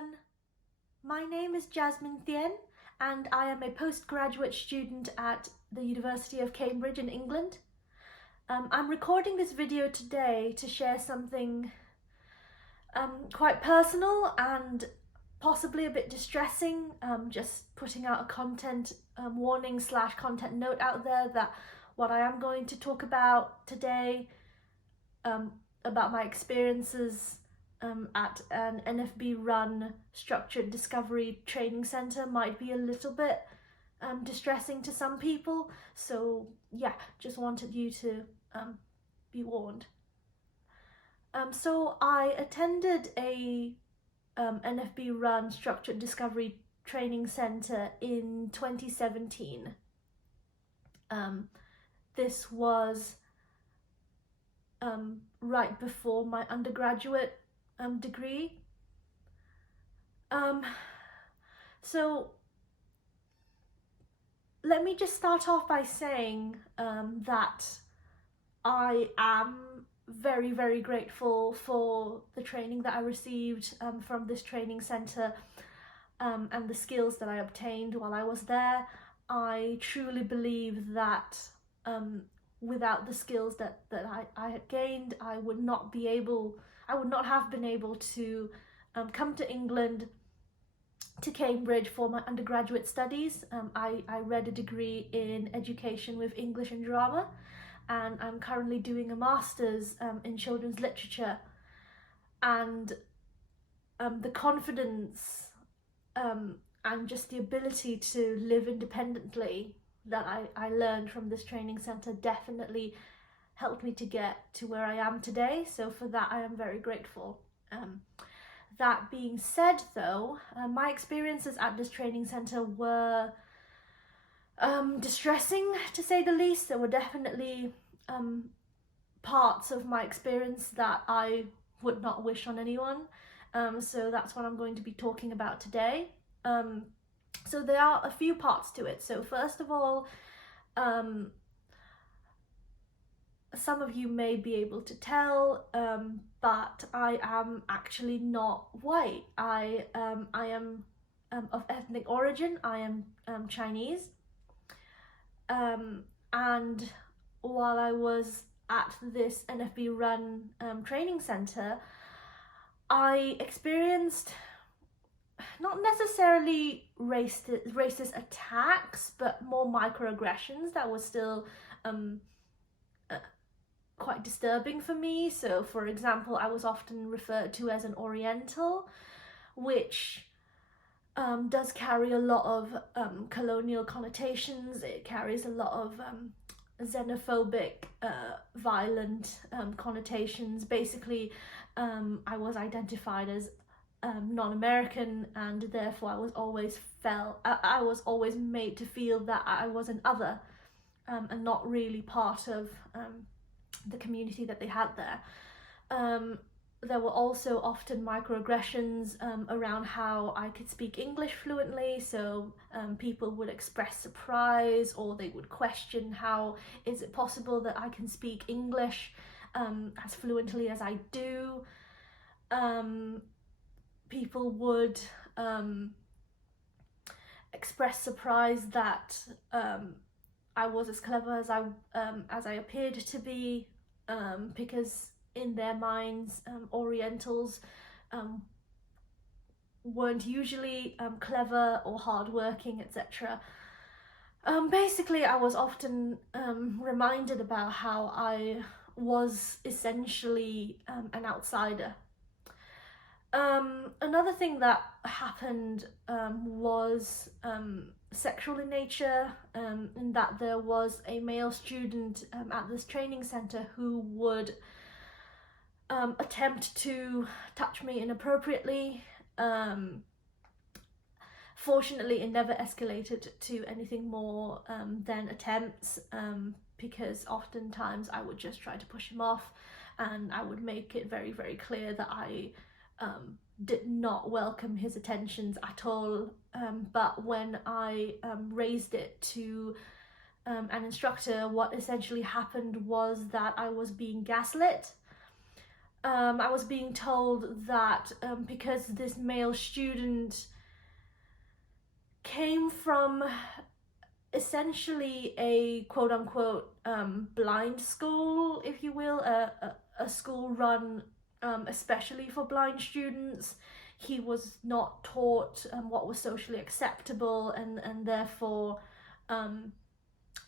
everyone. My name is Jasmine Thien and I am a postgraduate student at the University of Cambridge in England. I'm recording this video today to share something quite personal and possibly a bit distressing. Just putting out a content warning / content note out there that what I am going to talk about today about my experiences at an NFB-Run structured discovery training centre might be a little bit distressing to some people. So yeah, just wanted you to be warned. So I attended a NFB-Run structured discovery training centre in 2017. This was right before my undergraduate degree. So let me just start off by saying that I am very, very grateful for the training that I received from this training centre and the skills that I obtained while I was there. I truly believe that without the skills that I had gained, I would not have been able to come to England, to Cambridge for my undergraduate studies. I read a degree in education with English and drama, and I'm currently doing a master's in children's literature. And the confidence and just the ability to live independently that I learned from this training centre definitely helped me to get to where I am today. So for that, I am very grateful. That being said though, my experiences at this training centre were distressing, to say the least. There were definitely parts of my experience that I would not wish on anyone. So that's what I'm going to be talking about today. So there are a few parts to it. So first of all, some of you may be able to tell, but I am actually not white. I am of ethnic origin. I am Chinese. And while I was at this NFB-Run training centre, I experienced not necessarily racist attacks, but more microaggressions that were still quite disturbing for me. So for example, I was often referred to as an Oriental, which does carry a lot of colonial connotations. It carries a lot of xenophobic, violent connotations. Basically, I was identified as non-American, and therefore I was always made to feel that I was an other and not really part of the community that they had there. There were also often microaggressions around how I could speak English fluently. So people would express surprise, or they would question, how is it possible that I can speak English as fluently as I do? People would express surprise that I was as clever as I appeared to be, because in their minds, Orientals weren't usually clever or hardworking, etc. Basically, I was often reminded about how I was essentially an outsider. Another thing that happened was sexual in nature, in that there was a male student at this training centre who would attempt to touch me inappropriately. Fortunately, it never escalated to anything more than attempts, because oftentimes I would just try to push him off, and I would make it very, very clear that I did not welcome his attentions at all. But when I raised it to an instructor, what essentially happened was that I was being gaslit. I was being told that because this male student came from essentially a quote-unquote blind school, if you will, a school run especially for blind students. He was not taught what was socially acceptable, and therefore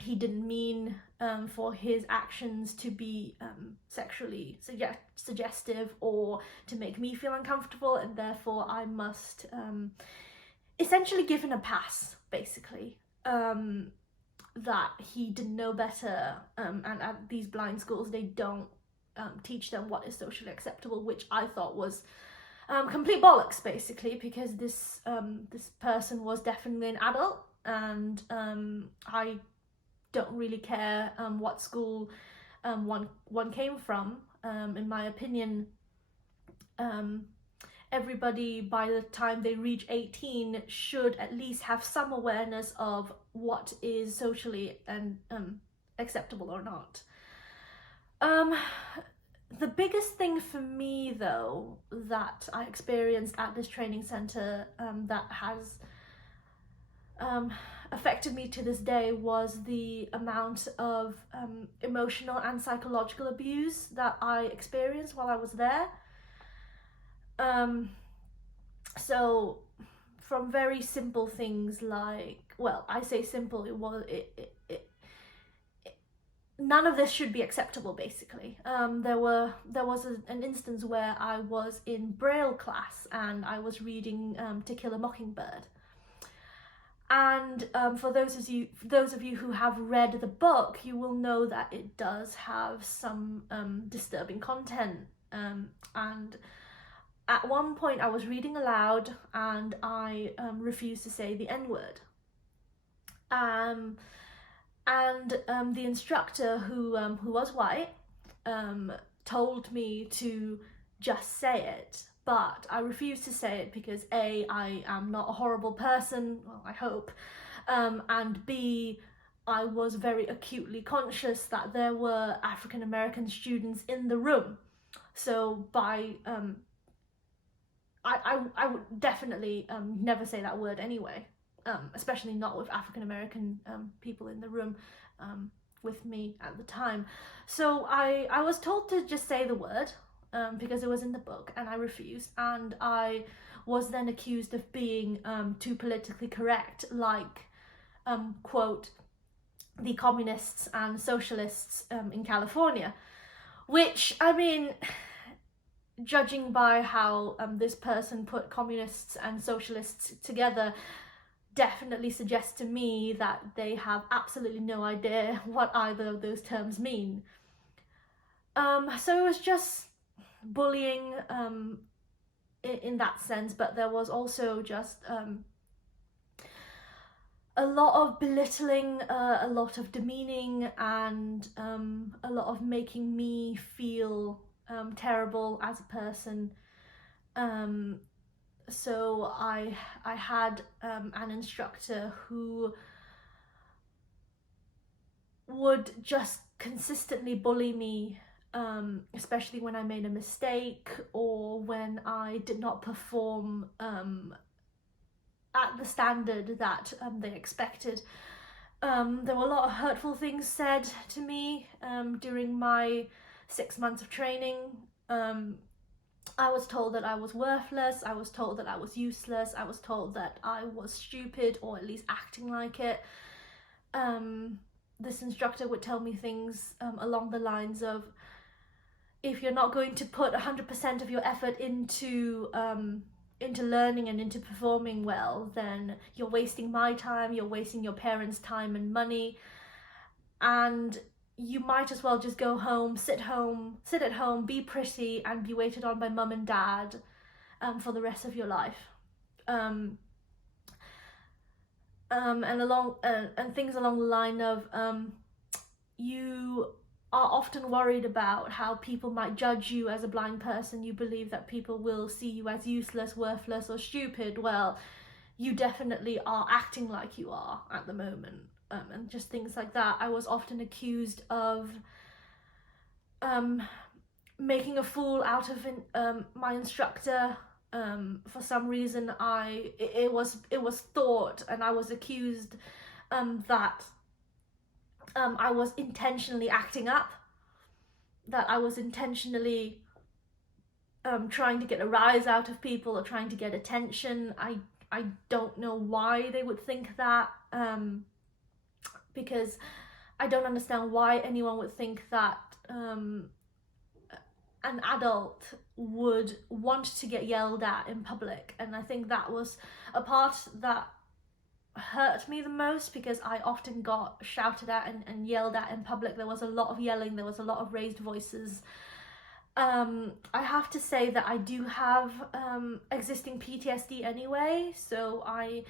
he didn't mean for his actions to be sexually suggestive or to make me feel uncomfortable, and therefore I must essentially give him a pass, basically. That he didn't know better, and at these blind schools they don't teach them what is socially acceptable, which I thought was complete bollocks, basically, because this person was definitely an adult, and I don't really care what school one came from. In my opinion, everybody by the time they reach 18 should at least have some awareness of what is socially and acceptable or not. The biggest thing for me, though, that I experienced at this training centre that has affected me to this day was the amount of emotional and psychological abuse that I experienced while I was there. So from very simple things like, well, I say simple, none of this should be acceptable, basically. There was an instance where I was in Braille class and I was reading To Kill a Mockingbird. And for those of you who have read the book, you will know that it does have some disturbing content. And at one point I was reading aloud and I refused to say the N-word. And the instructor, who was white, told me to just say it. But I refused to say it because A, I am not a horrible person, well, I hope, and B, I was very acutely conscious that there were African American students in the room. So I would definitely never say that word anyway, especially not with African American people in the room with me at the time. So I was told to just say the word, because it was in the book, and I refused, and I was then accused of being too politically correct, like quote, the communists and socialists in California, which, I mean, judging by how this person put communists and socialists together, definitely suggests to me that they have absolutely no idea what either of those terms mean. So it was just bullying in that sense, but there was also just a lot of belittling, a lot of demeaning, and a lot of making me feel terrible as a person. So I had an instructor who would just consistently bully me, especially when I made a mistake or when I did not perform at the standard that they expected. There were a lot of hurtful things said to me during my 6 months of training. I was told that I was worthless, I was told that I was useless, I was told that I was stupid, or at least acting like it. This instructor would tell me things along the lines of, if you're not going to put 100% of your effort into learning and into performing well, then you're wasting my time, you're wasting your parents' time and money, and you might as well just go home, sit at home, be pretty, and be waited on by mum and dad for the rest of your life. And things along the line of, you are often worried about how people might judge you as a blind person. You believe that people will see you as useless, worthless, or stupid. Well, you definitely are acting like you are at the moment. And just things like that. I was often accused of making a fool out of my instructor. For some reason, it was thought, and I was accused that I was intentionally acting up, that I was intentionally trying to get a rise out of people or trying to get attention. I don't know why they would think that, because I don't understand why anyone would think that an adult would want to get yelled at in public. And I think that was a part that hurt me the most, because I often got shouted at and yelled at in public. There was a lot of yelling, there was a lot of raised voices. I have to say that I do have existing PTSD anyway, so I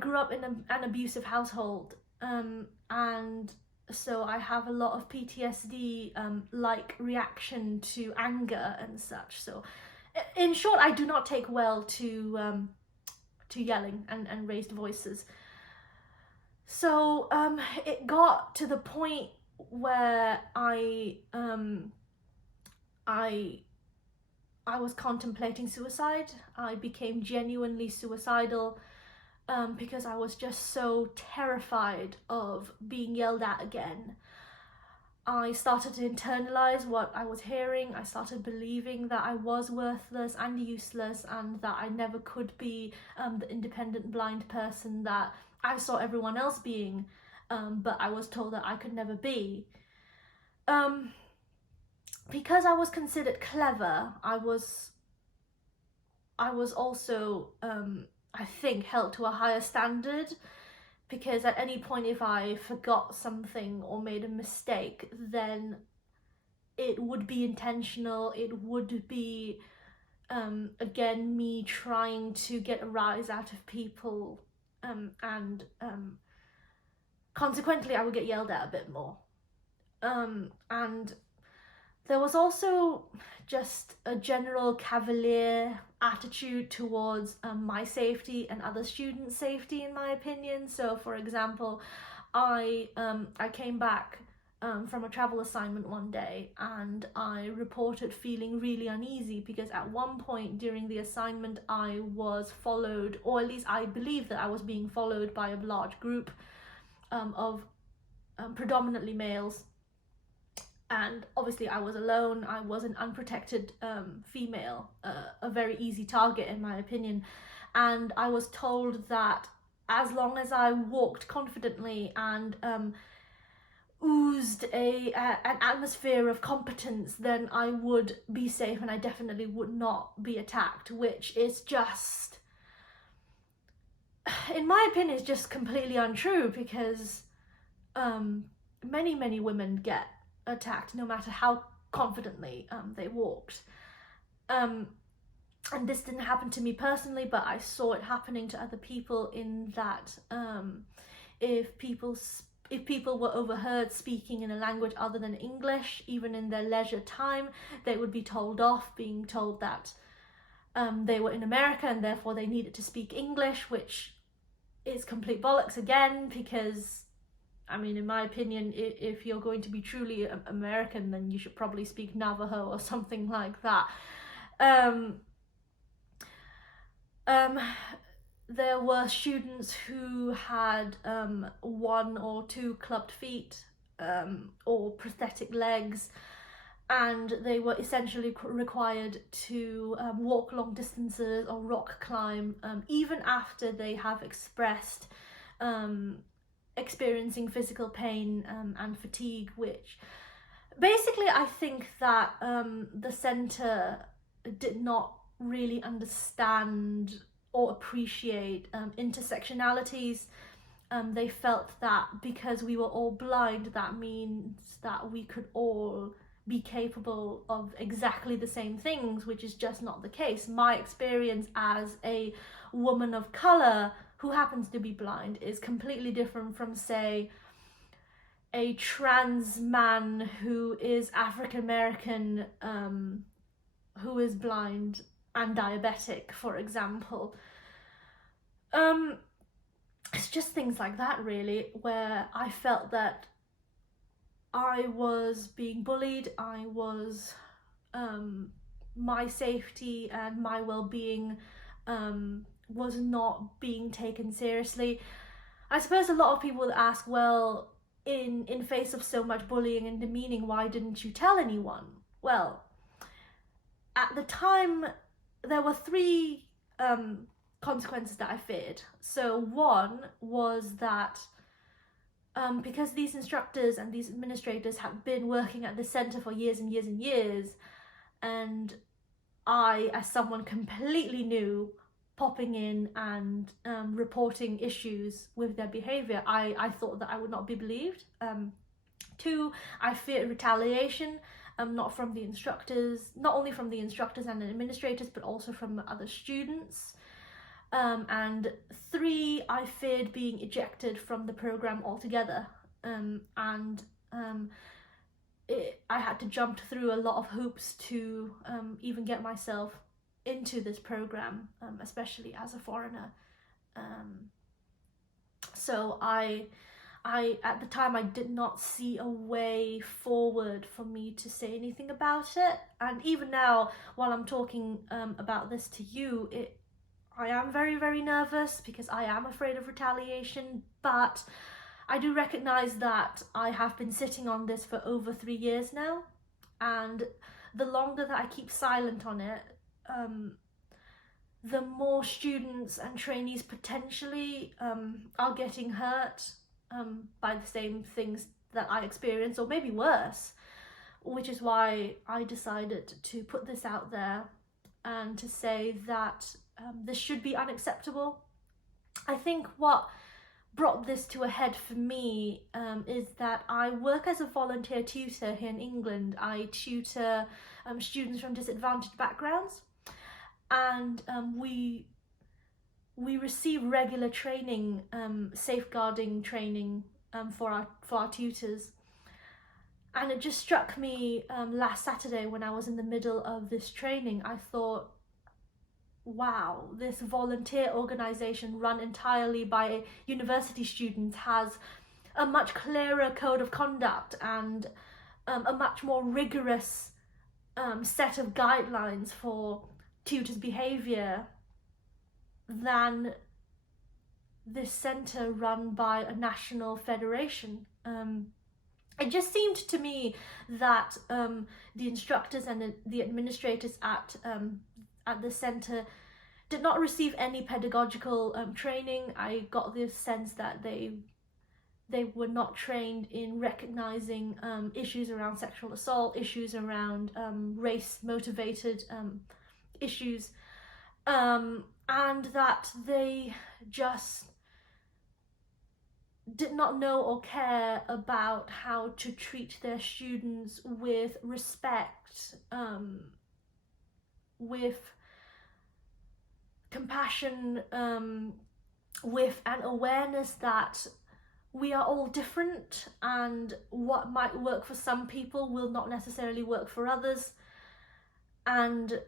grew up in an abusive household, and so I have a lot of PTSD like reaction to anger and such. So in short, I do not take well to yelling and raised voices. So it got to the point where I was contemplating suicide. I became genuinely suicidal because I was just so terrified of being yelled at again. I started to internalize what I was hearing. I started believing that I was worthless and useless, and that I never could be the independent blind person that I saw everyone else being, but I was told that I could never be. Because I was considered clever, I was also I think held to a higher standard, because at any point if I forgot something or made a mistake, then it would be intentional. It would be again me trying to get a rise out of people, and consequently I would get yelled at a bit more. And there was also just a general cavalier attitude towards my safety and other students' safety, in my opinion. So, for example, I came back from a travel assignment one day, and I reported feeling really uneasy because at one point during the assignment I was followed, or at least I believed that I was being followed by a large group of predominantly males. And obviously I was alone. I was an unprotected female, a very easy target in my opinion. And I was told that as long as I walked confidently and oozed an atmosphere of competence, then I would be safe and I definitely would not be attacked, which is just, in my opinion, is just completely untrue, because many women get attacked no matter how confidently they walked. And this didn't happen to me personally, but I saw it happening to other people, in that if people were overheard speaking in a language other than English, even in their leisure time, they would be told off, being told that they were in America and therefore they needed to speak English, which is complete bollocks again, because I mean, in my opinion, if you're going to be truly American, then you should probably speak Navajo or something like that. There were students who had one or two clubbed feet or prosthetic legs, and they were essentially required to walk long distances or rock climb, even after they have expressed experiencing physical pain and fatigue, which basically I think that the centre did not really understand or appreciate intersectionalities. They felt that because we were all blind, that means that we could all be capable of exactly the same things, which is just not the case. My experience as a woman of colour who happens to be blind is completely different from, say, a trans man who is African American, who is blind and diabetic, for example. It's just things like that, really, where I felt that I was being bullied, I was my safety and my well-being was not being taken seriously. I suppose a lot of people would ask, well, in face of so much bullying and demeaning, why didn't you tell anyone? Well, at the time, there were three consequences that I feared. So one was that because these instructors and these administrators have been working at the centre for years and years and years, and I, as someone completely new, popping in and reporting issues with their behaviour, I thought that I would not be believed. Two, I feared retaliation, not from the instructors, not only from the instructors and the administrators, but also from other students. And three, I feared being ejected from the programme altogether. I had to jump through a lot of hoops to even get myself into this programme, especially as a foreigner. So I at the time, I did not see a way forward for me to say anything about it. And even now, while I'm talking about this to you, I am very, very nervous because I am afraid of retaliation, but I do recognise that I have been sitting on this for over 3 years now, and the longer that I keep silent on it, the more students and trainees potentially are getting hurt by the same things that I experience, or maybe worse, which is why I decided to put this out there and to say that this should be unacceptable. I think what brought this to a head for me is that I work as a volunteer tutor here in England. I tutor students from disadvantaged backgrounds, and we receive regular training, safeguarding training for our tutors. And it just struck me last Saturday when I was in the middle of this training. I thought, wow, this volunteer organisation run entirely by university students has a much clearer code of conduct and a much more rigorous set of guidelines for tutors' behaviour than this centre run by a national federation. It just seemed to me that the instructors and the administrators at the centre did not receive any pedagogical training. I got the sense that they were not trained in recognising issues around sexual assault, issues around race-motivated issues, and that they just did not know or care about how to treat their students with respect, with compassion, with an awareness that we are all different and what might work for some people will not necessarily work for others. And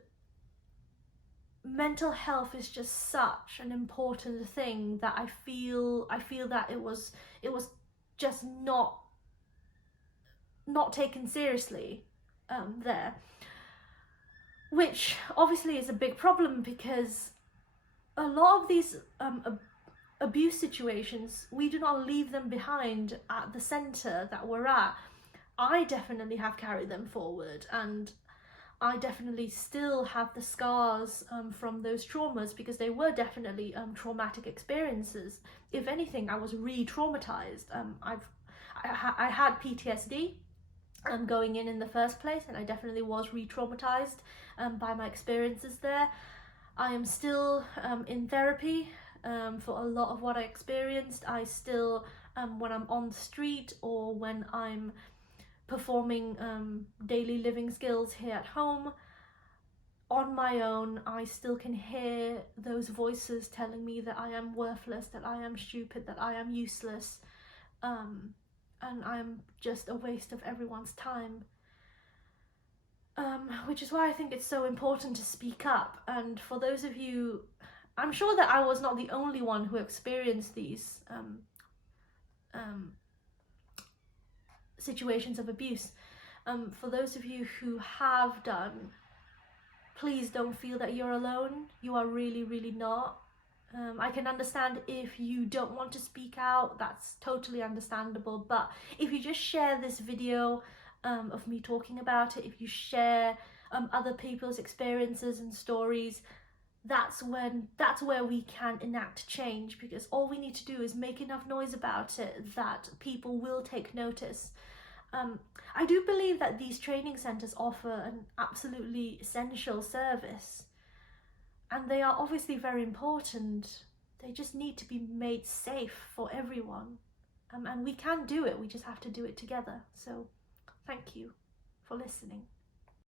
mental health is just such an important thing that I feel that it was just not taken seriously there, which obviously is a big problem because a lot of these abuse situations, we do not leave them behind at the centre that we're at. I definitely have carried them forward, and I definitely still have the scars from those traumas, because they were definitely traumatic experiences. If anything, I was re-traumatized. I had PTSD going in the first place, and I definitely was re-traumatized by my experiences there. I am still in therapy for a lot of what I experienced. I still, when I'm on the street or when I'm performing daily living skills here at home on my own, I still can hear those voices telling me that I am worthless, that I am stupid, that I am useless, and I'm just a waste of everyone's time. Which is why I think it's so important to speak up. And for those of you, I'm sure that I was not the only one who experienced these situations of abuse. For those of you who have done, please don't feel that you're alone. You are really, really not. I can understand if you don't want to speak out, that's totally understandable, but if you just share this video of me talking about it, if you share other people's experiences and stories, that's where we can enact change, because all we need to do is make enough noise about it that people will take notice. I do believe that these training centres offer an absolutely essential service, and they are obviously very important. They just need to be made safe for everyone. And we can do it, we just have to do it together. So thank you for listening.